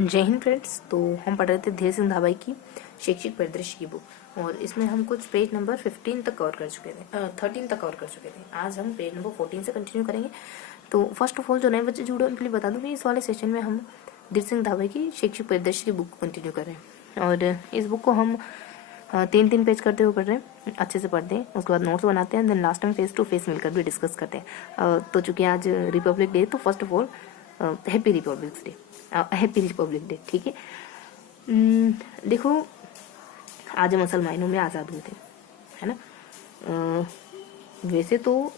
जय हिंद फ्रेंड्स। तो हम पढ़ रहे थे धीरे सिंह धाबाई की शैक्षिक परिदृश्य की बुक, और इसमें हम कुछ पेज नंबर 15 तक कवर कर चुके थे, 13 तक कवर कर चुके थे। आज हम पेज नंबर 14 से कंटिन्यू करेंगे। तो फर्स्ट ऑफ ऑल जो नए बच्चे जुड़े उनके लिए बता दूं कि इस वाले सेशन में हम धीरे सिंह धाबाई की शैक्षिक परिदृश्य की बुक को कंटिन्यू कर रहे हैं, और इस बुक को हम 3 पेज करते हुए पढ़ रहे हैं। अच्छे से पढ़ते हैं, उसके बाद नोट्स बनाते हैं, देन लास्ट में फेस टू फेस मिलकर भी डिस्कस करते हैं। तो चूंकि आज रिपब्लिक डे, तो first of all happy Republic day, happy Republic day. ठीक है। देखो, आज हम असल मायनों में आज़ाद हुए थे, है ना। वैसे तो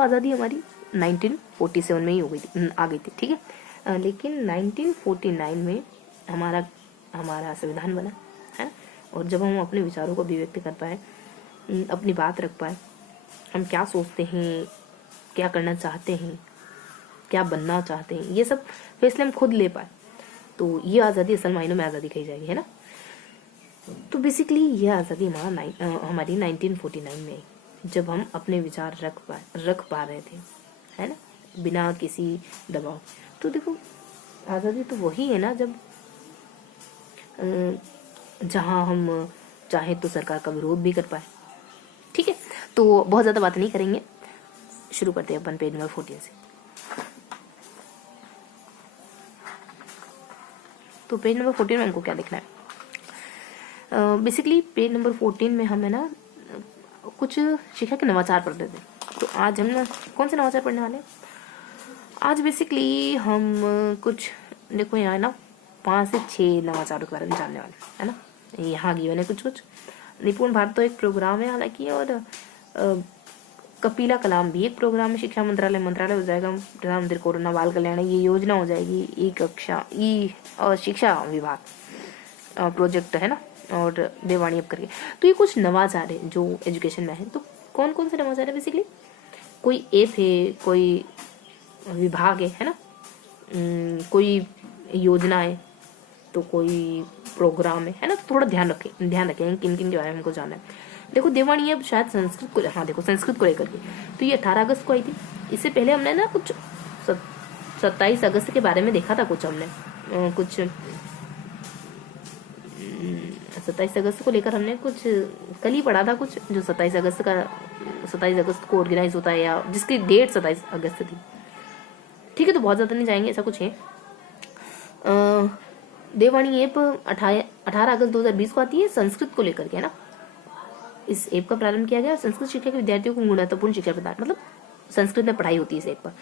आज़ादी हमारी 1947 में ही हो गई थी, आ गई थी। ठीक है। लेकिन 1949 में हमारा संविधान बना, है ना। और जब हम अपने विचारों को अभिव्यक्त कर पाए, अपनी बात रख पाए, हम क्या सोचते हैं, क्या करना चाहते हैं, क्या बनना चाहते हैं, ये सब फैसले हम खुद ले पाए, तो ये आज़ादी असल मायनों में आज़ादी कही जाएगी, है ना। तो बेसिकली ये आज़ादी हमारी 1949 में आई, जब हम अपने विचार रख पा रहे थे, है ना, बिना किसी दबाव। तो देखो, आज़ादी तो वही है ना, जब जहाँ हम चाहे तो सरकार का विरोध भी कर पाए। ठीक है। तो बहुत ज़्यादा बात नहीं करेंगे, शुरू करते हैं अपन पेज नंबर 14 से। तो पेज नंबर 14 में हमको क्या लिखना है? बेसिकली पेज नंबर 14 में हम, है ना, कुछ शिक्षा के नवाचार पढ़ते थे। तो आज हम ना कौन से नवाचार पढ़ने वाले हैं? आज बेसिकली हम कुछ, देखो यहाँ ना 5 से 6 नवाचारों के बारे में जानने वाले, है ना। यहाँ गिवन है कुछ निपुण भारत तो एक प्रोग्राम है हालांकि, और कपिला कलाम भी एक प्रोग्राम है। शिक्षा मंत्रालय हो जाएगा, प्रधानमंत्री कोरोना बाल कल्याण ये योजना हो जाएगी, ई कक्षा ई और शिक्षा विभाग प्रोजेक्ट, है ना, और देवाणी अब करके। तो ये कुछ नवाचार है जो एजुकेशन में है। तो कौन कौन से नवाचार है? बेसिकली कोई ऐप है, कोई विभाग है ना, कोई योजना है, तो कोई प्रोग्राम है ना। तो थोड़ा ध्यान रखें किन किन के बारे में हमको जानना है। देखो, देवाणी अब शायद संस्कृत को, हाँ देखो, संस्कृत को लेकर के, तो ये 18 अगस्त को आई थी। इससे पहले हमने ना कुछ 27 अगस्त के बारे में देखा था, कुछ हमने कुछ 27 अगस्त को लेकर हमने कुछ कल ही पढ़ा था, कुछ जो 27 अगस्त को ऑर्गेनाइज होता है, या जिसकी डेट 27 अगस्त थी। ठीक है। तो बहुत ज़्यादा नहीं जाएंगे, ऐसा कुछ है। देवाणी ऐप 18 अगस्त 2020 को आती है, संस्कृत को लेकर के, है ना। इस ऐप का प्रारंभ किया गया, संस्कृत शिक्षा के विद्यार्थियों को गुणवत्तापूर्ण शिक्षा प्रदान, मतलब संस्कृत में पढ़ाई होती है इस ऐप पर।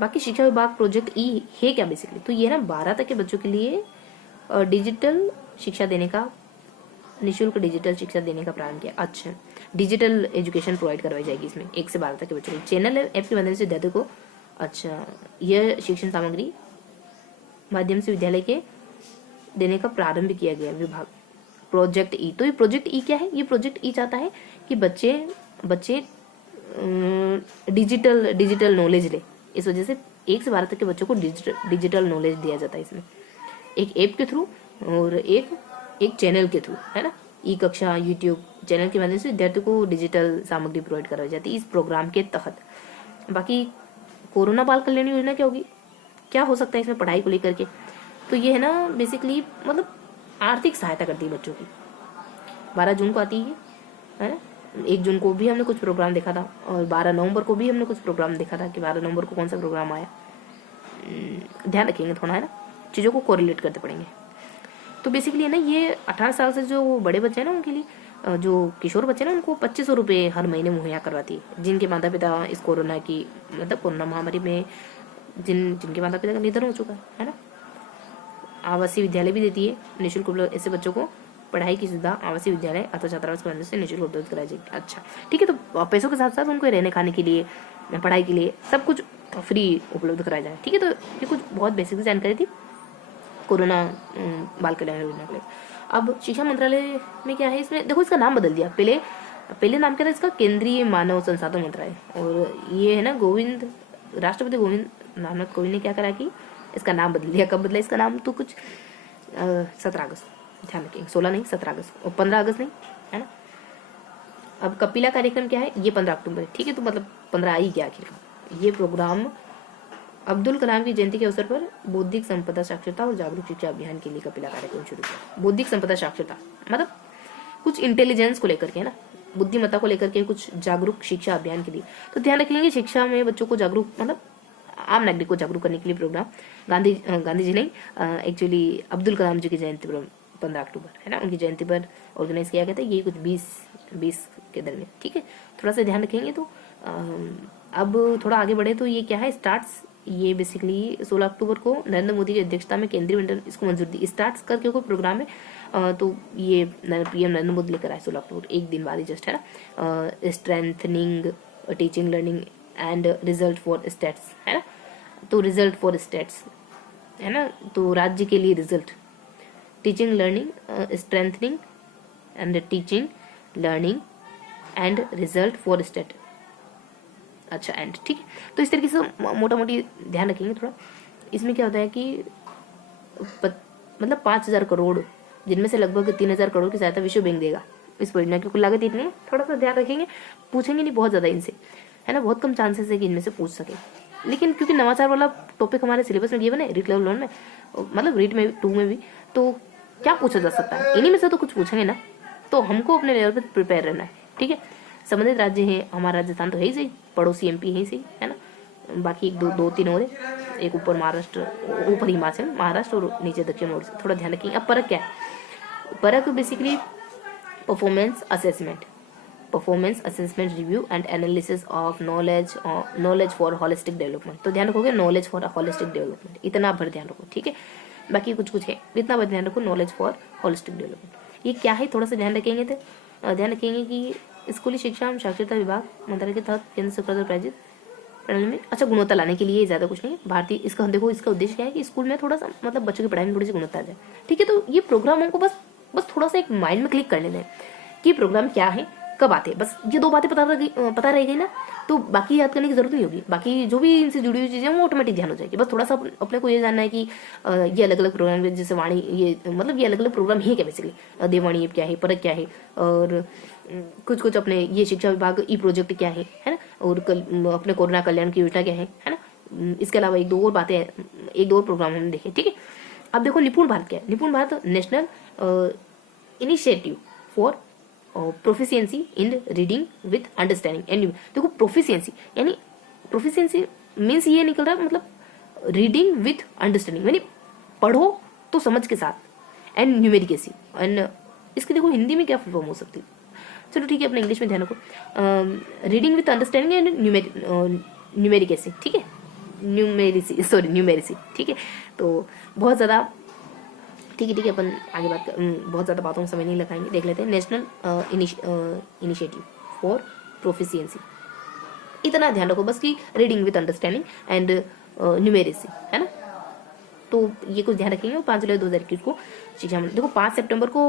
बाकी शिक्षा विभाग प्रोजेक्ट ई है क्या बेसिकली? तो ये ना 12 तक के बच्चों के लिए डिजिटल शिक्षा देने का, निःशुल्क डिजिटल शिक्षा देने का प्रारंभ किया। अच्छा, डिजिटल एजुकेशन प्रोवाइड करवाई जाएगी इसमें 1 से 12 तक के बच्चों को। चैनल ऐप के माध्यम से विद्यार्थियों को, अच्छा, यह शिक्षण सामग्री माध्यम से विद्यालय के देने का प्रारंभ किया गया विभाग प्रोजेक्ट ई। तो ये प्रोजेक्ट ई क्या है? ये प्रोजेक्ट ई चाहता है कि बच्चे डिजिटल नॉलेज ले। इस वजह से 1 से 12 तक के बच्चों को डिजिटल नॉलेज दिया जाता है इसमें, एक ऐप के थ्रू और एक चैनल के थ्रू, है ना। ई कक्षा यूट्यूब चैनल के माध्यम से विद्यार्थियों को डिजिटल सामग्री प्रोवाइड कराई जाती है इस प्रोग्राम के तहत। बाकी कोरोना बाल कल्याण योजना क्या होगी, क्या हो सकता है इसमें पढ़ाई को लेकर के? तो ये है ना, बेसिकली मतलब आर्थिक सहायता करती है बच्चों की। 12 जून को आती है ना। 1 जून को भी हमने कुछ प्रोग्राम देखा था, और 12 नवंबर को भी हमने कुछ प्रोग्राम देखा था कि 12 नवंबर को कौन सा प्रोग्राम आया। ध्यान रखेंगे थोड़ा, है ना, चीज़ों को कोरिलेट करते पड़ेंगे। तो बेसिकली है ना, ये 18 साल से जो बड़े बच्चे हैं ना, उनके लिए, जो किशोर बच्चे ना, उनको 2500 रुपये हर महीने मुहैया करवाती है, जिनके माता पिता इस कोरोना की, मतलब कोरोना महामारी में जिनके माता पिता का निधन हो चुका है ना। आवासीय विद्यालय भी देती है निःशुल्क उपलब्ध, ऐसे बच्चों को पढ़ाई की सुविधा आवासीय विद्यालय अथवा छात्रावास के माध्यम से निःशुल्क उपलब्ध कराई जाएगी। अच्छा, ठीक है। तो पैसों के साथ साथ उनको रहने खाने के लिए, पढ़ाई के लिए सब कुछ फ्री उपलब्ध कराया जाए। ठीक है। तो ये कुछ बहुत बेसिक जानकारी थी कोरोना बाल कल्याण योजना के लिए। अब शिक्षा मंत्रालय में क्या है, इसमें देखो, इसका नाम बदल दिया। पहले नाम क्या था इसका? केंद्रीय मानव संसाधन मंत्रालय। और ये है ना, राष्ट्रपति रामनाथ कोविंद ने क्या करा कि इसका नाम बदल दिया। कब बदला इसका नाम? तो कुछ 17 अगस्त, ध्यान रखेंगे, 16 नहीं 17 अगस्त, और 15 अगस्त नहीं, है ना। अब कपिला कार्यक्रम क्या है? ये 15 अक्टूबर है। ठीक है। तो मतलब 15 आई गया आखिर। ये प्रोग्राम अब्दुल कलाम की जयंती के अवसर पर बौद्धिक संपदा साक्षरता और जागरूक शिक्षा अभियान के लिए कपिला कार्यक्रम शुरू किया। बौद्धिक संपदा साक्षरता मतलब कुछ इंटेलिजेंस को लेकर के, है ना, बुद्धिमत्ता को लेकर के कुछ जागरूक शिक्षा अभियान के लिए। तो ध्यान रखेंगे शिक्षा में बच्चों को जागरूक मतलब आम नागरिक को जागरूक करने के लिए प्रोग्राम गांधी जी नहीं, एक्चुअली अब्दुल कलाम जी की जयंती पर 15 अक्टूबर, है ना, उनकी जयंती पर ऑर्गेनाइज किया गया था। ये कुछ 20 के दरमियान, ठीक है, थोड़ा सा ध्यान रखेंगे। तो अब थोड़ा आगे बढ़े तो ये क्या है, स्टार्ट्स, ये बेसिकली 16 अक्टूबर को नरेंद्र मोदी की अध्यक्षता में केंद्रीय मंडल इसको मंजूरी दी। स्टार्ट्स करके कोई प्रोग्राम है, तो ये पीएम नरेंद्र मोदी लेकर आए 16 अक्टूबर, एक दिन बाद ही जस्ट, है ना। Strengthening teaching learning and result for states, है ना, तो रिजल्ट फॉर स्टेट्स, है ना, तो राज्य के लिए result, teaching learning strengthening and teaching learning and result for state, अच्छा एंड, ठीक है। तो इस तरीके से मोटा मोटी ध्यान रखेंगे थोड़ा। इसमें क्या होता है कि मतलब 5,000 करोड़, जिनमें से लगभग 3,000 करोड़ की सहायता विश्व बैंक देगा इस परियोजना की। कुल लागत इतनी है, थोड़ा सा ध्यान रखेंगे, पूछेंगे नहीं बहुत ज्यादा इनसे, है ना, बहुत कम चांसेस है कि इनमें से पूछ सके। लेकिन क्योंकि नवाचार वाला टॉपिक हमारे सिलेबस में गिवन है, रीट लेवल 1 में, मतलब रीट में 2 में भी, तो क्या पूछा जा सकता है, इन्हीं में से तो कुछ पूछेंगे ना, तो हमको अपने लेवल पे प्रिपेयर रहना है, ठीक है। संबंधित राज्य है, हमारा राजस्थान तो है ही सही, पड़ोसी एमपी है ही सही, है ना, बाकी एक दो तीन और है, एक ऊपर महाराष्ट्र, ऊपर हिमाचल, महाराष्ट्र और नीचे दक्षिण ओडिशा, थोड़ा ध्यान रखेंगे। अब परक क्या है, परक basically performance assessment review and analysis of knowledge for holistic development. तो ध्यान रखोगे नॉलेज फॉर होलिस्टिक डेवलपमेंट, इतना भर ध्यान रखो, ठीक है, बाकी कुछ है, इतना भर ध्यान रखो, नॉलेज फॉर होलिस्टिक डेवलपमेंट। ये क्या है, थोड़ा सा ध्यान रखेंगे। तो ध्यान रखेंगे कि स्कूली शिक्षा एवं साक्षरता विभाग मंत्रालय के तहत केंद्र सरकार प्रायोजित प्रणाली में अच्छा गुणवत्ता लाने के लिए, ज्यादा कुछ नहीं है। भारतीय इसका देखो, इसका उद्देश्य क्या है कि स्कूल में थोड़ा सा मतलब बच्चों की पढ़ाई में थोड़ी सी गुणवत्ता आ जाए, ठीक है। तो ये प्रोग्राम हमको बस थोड़ा सा एक माइंड में क्लिक कर लेना है कि प्रोग्राम क्या है, कब आते हैं, बस ये 2 बातें पता रह गई ना, तो बाकी याद करने की जरूरत नहीं होगी। बाकी जो भी इनसे जुड़ी हुई चीजें वो ऑटोमेटिक ध्यान हो जाएगी। बस थोड़ा सा अपने को ये जानना है कि ये अलग अलग प्रोग्राम है, जैसे वाणी, ये मतलब ये अलग अलग प्रोग्राम है क्या, बेसिकली देववाणी क्या है, परक क्या है, और कुछ अपने ये शिक्षा विभाग ई प्रोजेक्ट क्या है ना, और अपने कोरोना कल्याण की योजना क्या है ना। इसके अलावा एक दो और प्रोग्राम हमने देखे, ठीक है। अब देखो निपुण भारत क्या है। निपुण Bharat national initiative for proficiency in reading with understanding and. देखो प्रोफिशिएंसी यानी प्रोफिशिएंसी मीन्स ये निकल रहा है मतलब रीडिंग विथ अंडरस्टैंडिंग, यानी पढ़ो तो समझ के साथ, एंड न्यूमेरिकेसी, एंड इसके देखो हिंदी में क्या फॉर्म हो सकती है, चलो ठीक है, अपने इंग्लिश में ध्यान रखो, रीडिंग विथ अंडरस्टैंडिंग एंड न्यूमेरिकेसी, ठीक है, न्यूमेरिसी, ठीक है। तो बहुत ज़्यादा ठीक है, अपन आगे बहुत ज़्यादा बातों में समय नहीं लगाएंगे, देख लेते हैं। नेशनल इनिशिएटिव फॉर प्रोफिशिएंसी, इतना ध्यान रखो बस कि reading with understanding and numeracy, है ना। तो ये कुछ ध्यान रखेंगे। 5 जुलाई 2021 को शिक्षा में देखो 5 सितंबर को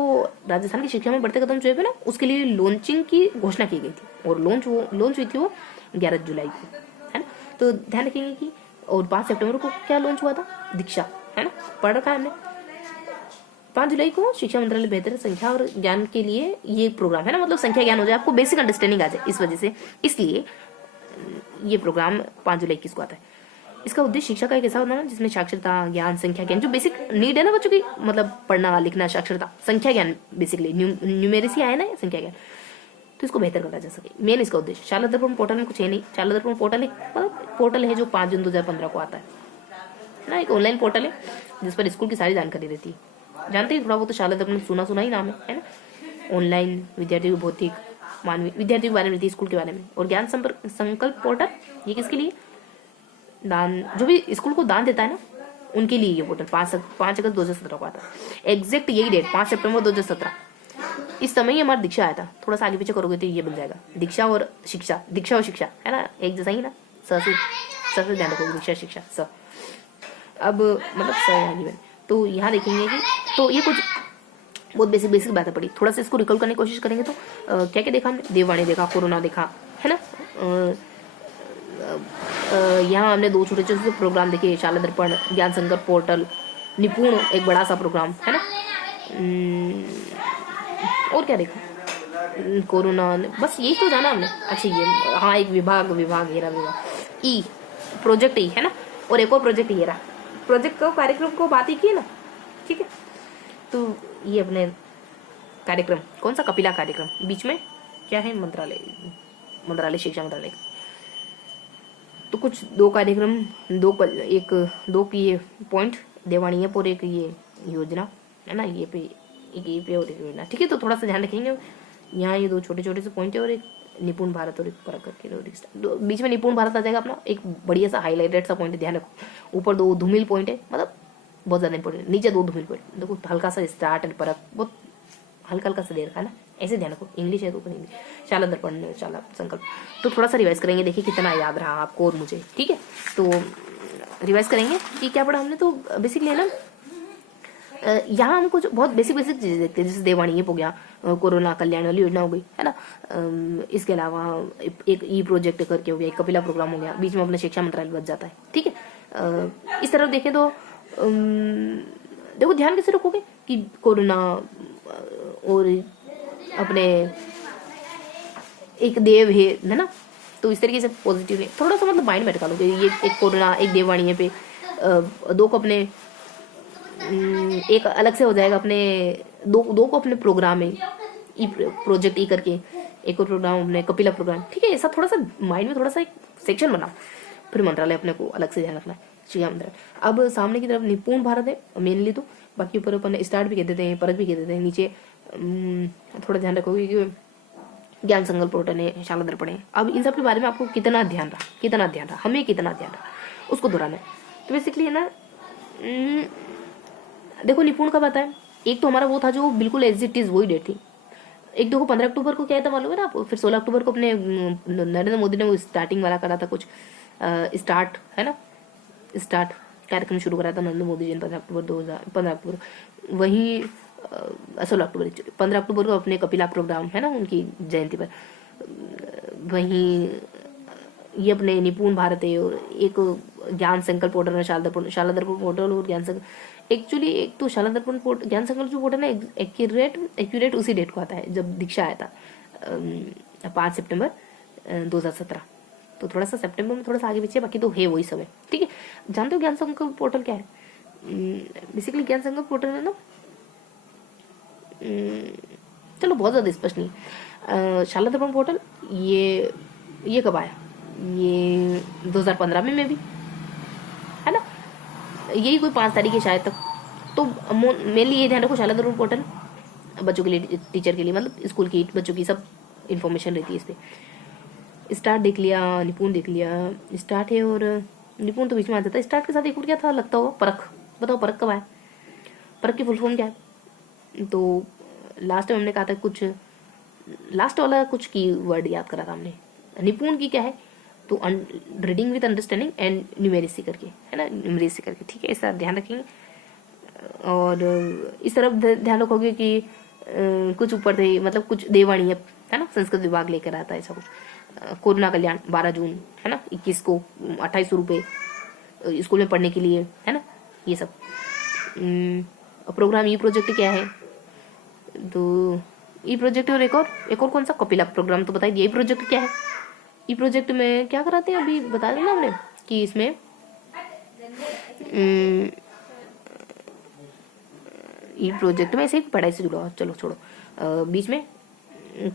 राजस्थान की शिक्षा में बढ़ते कदम जो है ना, उसके लिए लॉन्चिंग की घोषणा की गई थी, और लॉन्च हुई थी वो 11 जुलाई को, है ना। तो ध्यान रखेंगे कि और 5 सितंबर को क्या लॉन्च हुआ था, दीक्षा, है ना, पढ़ रखा है हमने। 5 जुलाई को शिक्षा मंत्रालय बेहतर संख्या और ज्ञान के लिए ये प्रोग्राम, है ना, मतलब संख्या ज्ञान हो जाए, आपको बेसिक अंडरस्टैंडिंग आ जाए, इस वजह से इसलिए ये प्रोग्राम 5 जुलाई 21 को आता है। इसका उद्देश्य शिक्षा का एक ऐसा होना जिसमें साक्षरता, ज्ञान, संख्या ज्ञान, जो बेसिक नीड है ना बच्चों की, मतलब पढ़ना लिखना, साक्षरता, संख्या ज्ञान, बेसिकली न्यूमेरिसी आया ना, संख्या ज्ञान, तो इसको बेहतर करा जा सके, मेन इसका उद्देश्य। शाला दर्पण पोर्टल में कुछ है नहीं, शाला दर्पण पोर्टल एक मतलब पोर्टल है जो 5 जून 2015 को आता है ना, एक ऑनलाइन पोर्टल है जिस पर स्कूल की सारी जानकारी रहती है। जानते ही थोड़ा बहुत तो शाला दर्पण सुना ही नाम है ना। ऑनलाइन विद्यार्थी को भौतिक मानवीय विद्यार्थी के बारे में रहती है, स्कूल के बारे में। और ज्ञान संकल्प पोर्टल ये किसके लिए, दान, जो भी स्कूल को दान देता है ना उनके लिए ये पोर्टल 5 अगस्त 2017 को आता है। एग्जैक्ट यही डेट 5 सितंबर 2017, इस समय ही हमारा दीक्षा आया था। थोड़ा सा आगे पीछे करोगे तो ये बन जाएगा दीक्षा और शिक्षा, है ना, एक जैसा ही ना, स से ध्यान रखोगे, दीक्षा शिक्षा स। अब मतलब स, तो यहाँ देखेंगे कि तो ये कुछ बहुत बेसिक बातें पड़ी, थोड़ा सा इसको रिकॉल करने की कोशिश करेंगे। तो क्या क्या देखा हमने, देववाणी देखा, कोरोना देखा, है ना। यहाँ हमने 2 छोटे प्रोग्राम देखे, शाला दर्पण, ज्ञान संकल्प पोर्टल, निपुण एक बड़ा सा प्रोग्राम, है ना। और क्या देखा, कोरोना, बस यही तो जाना हमने। अच्छा ये हाँ, एक विभाग ई प्रोजेक्ट ई, है ना, और एक और प्रोजेक्ट ये रहा, प्रोजेक्ट का कार्यक्रम को बात ही की ना, ठीक है। तो ये अपने कार्यक्रम कौन सा, कपिला कार्यक्रम, बीच में क्या है, मंत्रालय शिक्षा मंत्रालय। तो कुछ दो कार्यक्रम, दो की ये पॉइंट देवानी है और एक ये योजना है ना, ये पे और एक योजना, ठीक है। तो थोड़ा सा ध्यान रखेंगे, यहाँ ये दो छोटे छोटे से पॉइंट है और एक निपुण भारत और एक परख करके दो बीच में निपुण भारत आ जाएगा अपना, एक बढ़िया सा हाईलाइटेड सा पॉइंट, ध्यान रखो। ऊपर दो धूमिल पॉइंट है, मतलब बहुत ज्यादा इंपॉर्टेंट, नीचे दो धूमिल पॉइंट, देखो हल्का सा स्टार्ट एंड परख, बहुत हल्का हल्का सा दे रखा है ना, ऐसे ध्यान रखो। इंग्लिश है तो ऊपर इंग्लिश, शाला दर्पण, शाला संकल्प। तो थोड़ा सा रिवाइज करेंगे, देखिए कितना याद रहा आपको और मुझे, ठीक है। तो रिवाइज करेंगे कि क्या पढ़ा हमने। तो बेसिकली है ना, यहाँ हम कुछ बहुत बेसिक चीजें देखते हैं, जैसे देवानी हो गया, कोरोना कल्याण वाली योजना हो गई, है ना। इसके अलावा एक ई प्रोजेक्ट करके हो गया, एक कपिला प्रोग्राम हो गया, बीच में अपना शिक्षा मंत्रालय बच जाता है, ठीक है। इस तरफ देखें तो देखो ध्यान कैसे रखोगे कि कोरोना और अपने एक देव है ना, तो इस तरीके से पॉजिटिव है, थोड़ा सा मतलब माइंड में रखा लोगे। ये एक कोरोना, एक देववाणी पे दो को अपने एक अलग से हो जाएगा अपने दो को अपने प्रोग्राम है, ई प्रोजेक्ट ई करके एक और प्रोग्राम अपने कपिला प्रोग्राम, ठीक है। ऐसा थोड़ा सा माइंड में थोड़ा सा एक सेक्शन बनाओ, फिर मंत्रालय अपने को अलग से ध्यान रखना है, शिक्षा मंत्रालय। अब सामने की तरफ निपुण भारत है मेनली, तो बाकी ऊपर अपन स्टार्ट भी कह देते हैं, परत भी कह देते हैं, नीचे थोड़ा ध्यान रखोगे कि ज्ञान संकल्प पोर्टल है, शाला दर्पण है। अब इन सब के बारे में आपको कितना ध्यान रहा, हमें कितना ध्यान रहा, उसको दोहराना है। तो बेसिकली है ना, देखो निपुण का बताएं, एक तो हमारा वो था जो बिल्कुल एज इट इज वही डेट थी। एक देखो 15 अक्टूबर को क्या था मालूम है ना आपको, फिर 16 अक्टूबर को अपने नरेंद्र मोदी ने वो स्टार्टिंग वाला करा था कुछ, स्टार्ट है ना, स्टार्ट कार्यक्रम शुरू करा था नरेंद्र मोदी जी ने 15 अक्टूबर। वहीं 16 अक्टूबर 15 अक्टूबर को अपने कपिला प्रोग्राम है ना उनकी जयंती पर। वहीं ये अपने निपुण भारत है, और एक ज्ञान संकल्प पोर्टल है, शाला दर्पण पोर्टल और ज्ञान संकल्प। एक्चुअली एक तो शाला दर्पण ज्ञान संकल्प जो पोर्टल है एक्यूरेट उसी डेट को आता है जब दीक्षा आया था, 5 सितंबर 2017। तो थोड़ा सा सितंबर में थोड़ा सा आगे पीछे, बाकी तो है वही सब है, ठीक है। जानते हो ज्ञान संकल्प पोर्टल क्या है? बेसिकली ज्ञान संकल्प पोर्टल है ना, चलो बहुत ज्यादा स्पष्ट नहीं, शाला दर्पण पोर्टल ये कब आया, ये 2015 में भी है ना, यही कोई 5 तारीख है शायद तक। तो मेनली ये ध्यान रखो, शाला दर्पण पोर्टल बच्चों के लिए, टीचर के लिए, मतलब स्कूल की बच्चों की सब इन्फॉर्मेशन रहती है इस पे। स्टार्ट देख लिया, निपुण देख लिया, स्टार्ट है और निपुण तो बीच में आ जाता है। स्टार्ट के साथ एक और क्या था लगता होगा, परख। बताओ परख कब आया, परख की फुल फॉर्म क्या है? तो लास्ट में हमने कहा था कुछ, लास्ट वाला कुछ की वर्ड याद करा था हमने। निपुण की क्या है, तो reading with understanding and numeracy करके, है ना, न्यूमेरेसी करके, ठीक है। इसका ध्यान रखेंगे। और इस तरफ ध्यान रखोगे कि कुछ ऊपर थे, मतलब कुछ देवाणी है ना, संस्कृत विभाग लेकर आता है ऐसा कुछ। कोरोना कल्याण 12 जून है ना, 21 को 2800 रुपये स्कूल में पढ़ने के लिए, है ना, ये सब। प्रोग्राम ई प्रोजेक्ट क्या है, तो ई प्रोजेक्ट और एक और कौन सा, कपिला प्रोग्राम तो बताइए। ई प्रोजेक्ट क्या है, ई प्रोजेक्ट में क्या कराते हैं अभी बता देना हमने कि इसमें ई प्रोजेक्ट में ऐसे ही पढ़ाई से जुड़ा, चलो छोड़ो। बीच में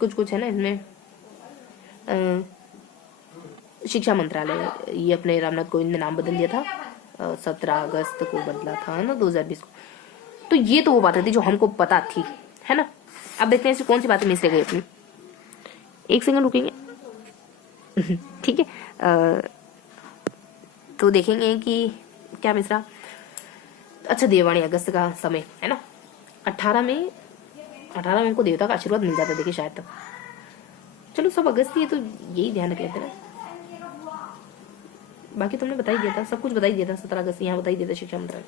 कुछ है ना इसमें, शिक्षा मंत्रालय, ये अपने रामनाथ कोविंद ने नाम बदल दिया था, 17 अगस्त को बदला था ना 2020 को। तो ये तो वो बातें थी जो हमको पता थी, है ना। अब देखते हैं कौन सी बातें मिस रह गई अपनी, एक सेकंड रुकेंगे ठीक है। तो देखेंगे कि क्या मिस रहा। अच्छा, देववाणी अगस्त का समय है ना, 18 में हमको देवता का आशीर्वाद मिल जाता, देखिए शायद तक। चलो सब अगस्त ही है तो यही ध्यान रख लेते ना, बाकी तुमने बता ही दिया था, सब कुछ बता ही दिया था। 17 अगस्त यहाँ बता ही दिया था, शिक्षा मंत्रालय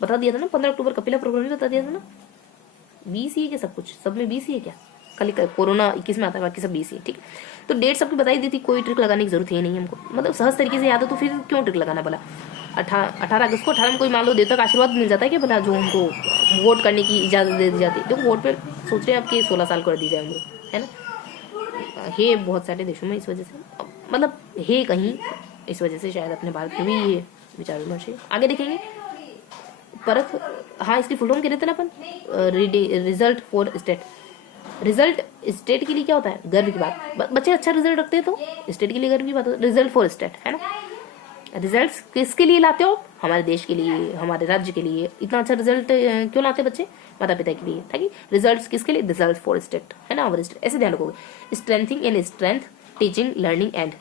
बता दिया था ना। 15 अक्टूबर कपिला प्रोग्राम भी बता दिया था ना। 20 ही है क्या सब कुछ, सब में 20 ही है क्या, खाली कोरोना 21 में आता है, बाकी सब 20 ही है, ठीक। तो डेट सबकी बताई दी थी, कोई ट्रिक लगाने की जरूरत है नहीं हमको, मतलब सहज तरीके से याद है, तो फिर क्यों ट्रिक लगाना भला। 18 अगस्त को 18 में कोई मान लो देवता का आशीर्वाद मिल जाता है कि भला, जो उनको वोट करने की इजाजत दे दी जाती है। देखो वोट पे सोच रहे हैं आपके 16 साल कर दी जाए उनको, है ना। है बहुत सारे देशों में इस वजह से, मतलब है कहीं इस वजह से, शायद अपने भारत में भी ये विचार विमर्श है। आगे देखेंगे परख, हाँ इसकी फुल फॉर्म कह रहे थे ना अपन, result for state. Result state के लिए क्या होता है, गर्व की बात। बच्चे अच्छा रिजल्ट रखते हैं तो स्टेट के लिए गर्व की बात होती है। रिजल्ट फॉर स्टेट है ना, रिजल्ट्स किसके लिए लाते हो, हमारे देश के लिए, हमारे राज्य के लिए। इतना अच्छा रिजल्ट क्यों लाते हैं बच्चे, माता पिता के लिए, ताकि रिजल्ट्स किसके लिए, रिजल्ट फॉर स्टेट है ना, हमारे स्टेट। ऐसे ध्यान रखोगे। Strengthening in strength, teaching, learning and,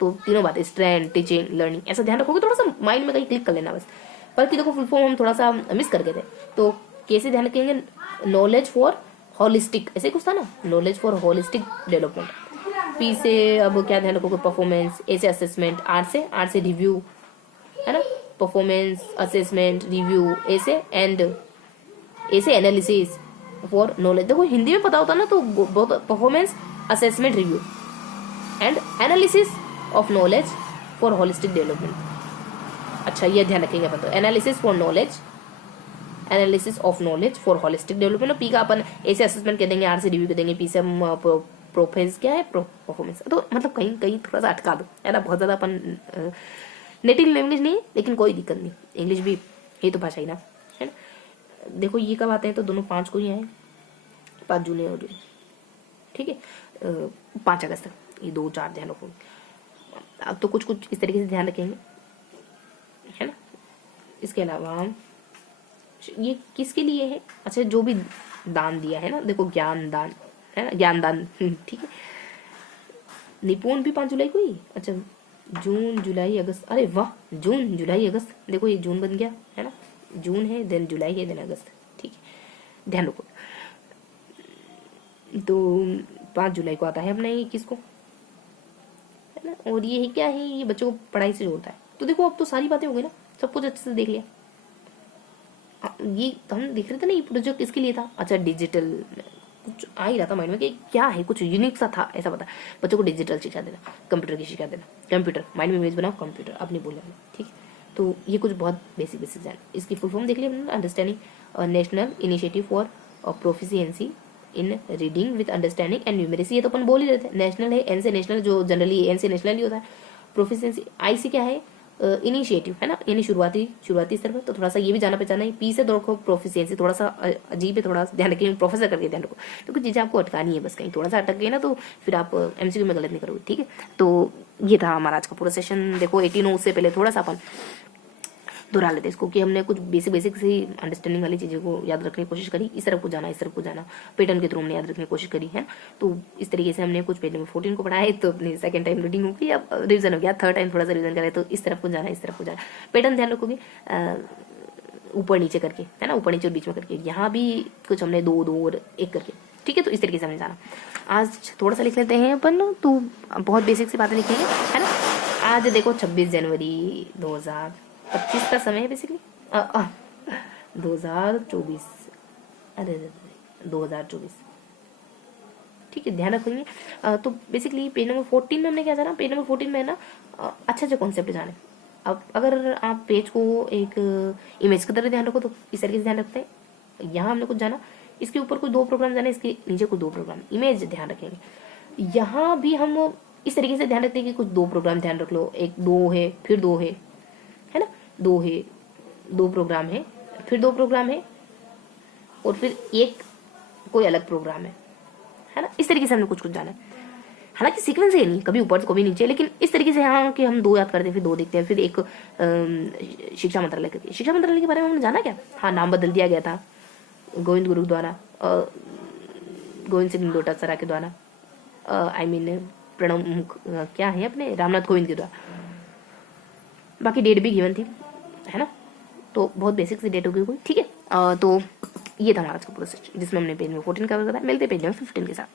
तो तीनों बातें, स्ट्रेंथ, टीचिंग, लर्निंग, ऐसा ध्यान रखोगे। थोड़ा सा माइंड में कहीं क्लिक कर लेना बस। पर देखो फुल फॉर्म हम थोड़ा सा मिस कर गए थे, तो कैसे ध्यान रखेंगे, नॉलेज फॉर होलिस्टिक, ऐसे कुछ था ना, knowledge for holistic development. P से अब क्या ध्यान रखोगे, परफॉर्मेंस। ए से असेसमेंट, आर से रिव्यू है ना, परफॉर्मेंस, असेसमेंट, रिव्यू। ए से एनालिसिस फॉर नॉलेज। देखो हिंदी में पता होता ना तो बहुत, performance, assessment, review and analysis of knowledge for holistic development. अच्छा ये ध्यान रखेंगे अपन, तो analysis for knowledge, analysis of knowledge for holistic development. P का अपन ए से असेसमेंट कह देंगे, आर से रिव्यू कह देंगे, पी से हम प्रोफेस क्या है, परफॉर्मेंस। तो मतलब कहीं कहीं थोड़ा सा अटका दो है ना, बहुत ज्यादा अपन नेटिव लैंग्वेज नहीं, लेकिन कोई दिक्कत नहीं, इंग्लिश भी यही तो भाषा ही ना है ना। देखो ये कब आते हैं, तो दोनों 5 को ही आए, 5 जून हो रही, ठीक है, 5 अगस्त तक, ये 2 4 ध्यान रखो। अब तो कुछ कुछ इस तरीके से ध्यान रखेंगे है ना। इसके अलावा ये किसके लिए है, अच्छा जो भी दान दिया है ना, देखो ज्ञान दान है ना, ज्ञान दान, ठीक है। निपुण भी 5 जुलाई को ही, अच्छा जून जुलाई अगस्त, अरे वाह, जून जुलाई अगस्त, देखो ये जून बन गया है ना, जून है देन जुलाई है देन अगस्त, ठीक है, ध्यान रखो। तो 5 जुलाई को आता है अपना ये किसको है ना, और ये है क्या है, ये बच्चों को पढ़ाई से जोड़ता है। तो देखो अब तो सारी बातें हो गई ना, सब कुछ अच्छे से देख लिया। ये हम देख रहे थे ना, ये प्रोजेक्ट किसके लिए था, अच्छा डिजिटल, कुछ आ ही रहा था माइंड में कि क्या है, कुछ यूनिक सा था, ऐसा पता। बच्चों को डिजिटल शिक्षा देना, कंप्यूटर की शिक्षा देना, कंप्यूटर माइंड में इमेज बनाओ, कंप्यूटर अब नहीं बोलना, ठीक है। तो ये कुछ बहुत बेसिक जान, इसकी फुल फॉर्म देख लिया, understanding national initiative for proficiency in reading with understanding and numeracy. ये तो अपन बोल ही रहे थे, नेशनल है, एन से नेशनल, जो जनरली एन से नेशनल ही होता है। प्रोफिशिएंसी, आई से क्या है, इनिशिएटिव है ना, यानी शुरुआती स्तर पर, तो थोड़ा सा ये भी जाना पहचाना है। पी से देखो प्रोफिशिएंसी, थोड़ा सा अजीब है, थोड़ा ध्यान रखिए, प्रोफेसर करके ध्यान रखो, तो कुछ चीजें आपको अटकानी है, बस कहीं थोड़ा सा अटक गई ना तो फिर आप एमसीक्यू में गलत नहीं करोगे, ठीक है। तो ये था हमारा आज का पूरा सेशन। देखो 18 उससे पहले थोड़ा सा अपन दोहरा लेते इसको, कि हमने कुछ बेसिक से अंडरस्टैंडिंग वाली चीज़ों को याद रखने की कोशिश करी, इस तरफ को जाना, इस तरफ को जाना, पैटर्न के थ्रू हमने याद रखने की कोशिश करी है। तो इस तरीके से हमने कुछ पेज नंबर 14 को पढ़ा है, तो अपनी सेकंड टाइम रीडिंग होगी, अब रिविजन हो गया, थर्ड टाइम थोड़ा सा रिविजन करें, तो इस तरफ को जाना, इस तरफ को जाना, पैटर्न ध्यान रखोगे, ऊपर नीचे करके है ना, ऊपर नीचे और बीच में करके, यहाँ भी कुछ हमने 2 2 और 1 करके, ठीक है। तो इस तरीके से हमने जाना। आज थोड़ा सा लिख लेते हैं अपन, तो बहुत बेसिक सी बातें लिखेंगे है ना। आज देखो 26 जनवरी 2025 का समय है बेसिकली, 2024, अरे 2024, ठीक है, ध्यान रखेंगे। तो बेसिकली पेज नंबर 14 में हमने क्या जाना, पेज नंबर 14 में है ना, अच्छा कॉन्सेप्ट जाने। अब अगर आप पेज को एक इमेज की तरह ध्यान रखो तो इस तरीके से ध्यान रखते हैं। यहाँ हमने कुछ जाना, इसके ऊपर कुछ 2 प्रोग्राम जाने, इसके नीचे कुछ 2 प्रोग्राम, इमेज ध्यान रखेंगे। यहाँ भी हम इस तरीके से ध्यान रखते हैं कि कुछ 2 प्रोग्राम ध्यान रख लो, एक 2 है, फिर 2 है ना, 2 है, 2 प्रोग्राम है, फिर 2 प्रोग्राम है, और फिर एक कोई अलग प्रोग्राम है ना। इस तरीके से हमने कुछ जाना है। हालांकि सीक्वेंस है नहीं, कभी ऊपर कभी नीचे, लेकिन इस तरीके से हाँ कि हम 2 याद करते हैं, फिर 2 देखते हैं, फिर एक शिक्षा मंत्रालय करके। शिक्षा मंत्रालय के बारे में हमने जाना क्या, हाँ नाम बदल दिया गया था गोविंद गुरु द्वारा, गोविंद सिंह डोटासरा के द्वारा, आई मीन प्रणब क्या है अपने रामनाथ कोविंद के द्वारा। बाकी डेट भी गिवन थी है ना, तो बहुत बेसिक सी डेट हो गई, ठीक है। तो ये था हमारा पूरा सेशन, जिसमें हमने पेज नंबर 14 कवर करा। मिलते पेज नंबर 15 के साथ।